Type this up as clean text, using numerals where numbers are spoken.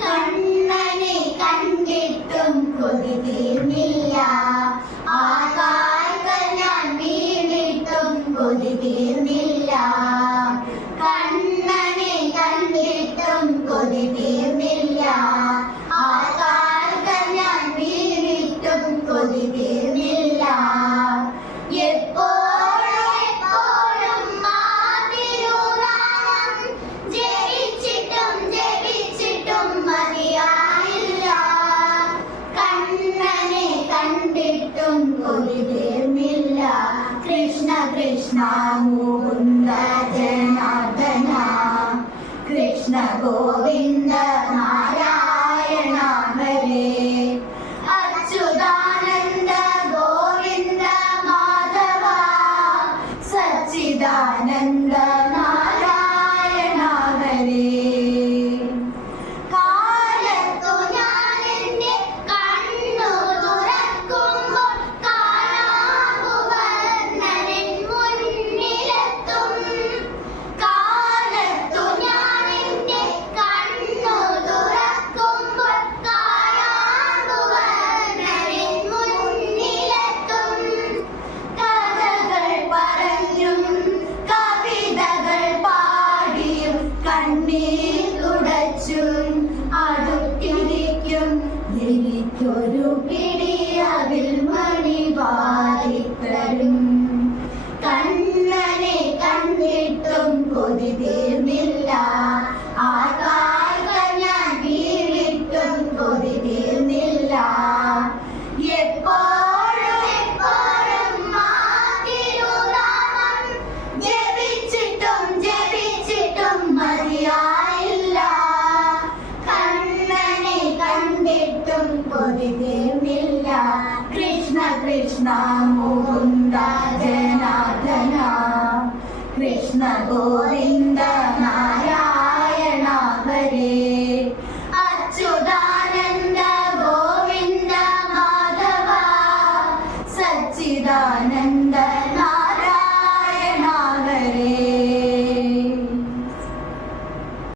കണ്ണനെ കണ്ടിട്ടും കൊതി തീർന്നില്ല, ആ കാൽക്കൽ ഞാൻ വീണിട്ടും കൊതി തീർന്നില്ല. കണ്ണനെ കണ്ടിട്ടും കൊതി തീർന്നില്ല, ആ കാൽക്കൽ ഞാൻ വീണിട്ടും കൊതി തീർന്നില്ല. എപ്പോഴും എപ്പോഴും മാതിരുനാമം ജപിച്ചിട്ടും ജപിച്ചിട്ടും മതിയായില്ല. കണ്ണനെ കണ്ടിട്ടും കൊതി തീർന്നില്ല. കൃഷ്ണ കൃഷ്ണ മുകുന്ദ ജനാർദ്ദന, കൃഷ്ണ ഗോവിന്ദ നാരായണ ഹരേ. അച്യുതാനന്ദ ഗോവിന്ദ മാധവ, സച്ചിദാനന്ദ നാരായണ ഹരേ. കാലത്തു ഞാൻ എന്റെ കണ്ണു തുറക്കുമ്പോൾ കാണാവുന്നവൻ മുന്നിലെത്തും. കാലത്തു ഞാൻ എന്റെ കണ്ണു തുറക്കുമ്പോൾ കാണാവുന്നവൻ മുന്നിലെത്തും. കഥകൾ പറഞ്ഞും കവിതകൾ പാടിയും കണ്ണീർ തുടച്ചും അടുത്തിരിക്കും എനിക്കൊരു പിടി അവിൽ മണി വാരിത്തരും. കണ്ണനെ കണ്ടിട്ടും കൊതി തീർന്നില്ല, ആ കാൽക്കൽ ഞാൻ വീണിട്ടും കൊതി തീർന്നില്ല. എപ്പോഴും എപ്പോഴും മാതിരുനാമം ജപിച്ചിട്ടും ജപിച്ചിട്ടും മതിയായില്ല. കണ്ണനെ കണ്ടിട്ടും കൊതി തീർന്നില്ല. കൃഷ്ണ കൃഷ്ണ മുകുന്ദ ജനാർദ്ദന, കൃഷ്ണ ഗോവിന്ദ നാരായണ ഹരേ. അച്യുതാനന്ദ ഗോവിന്ദ മാധവ, സച്ചിദാനന്ദ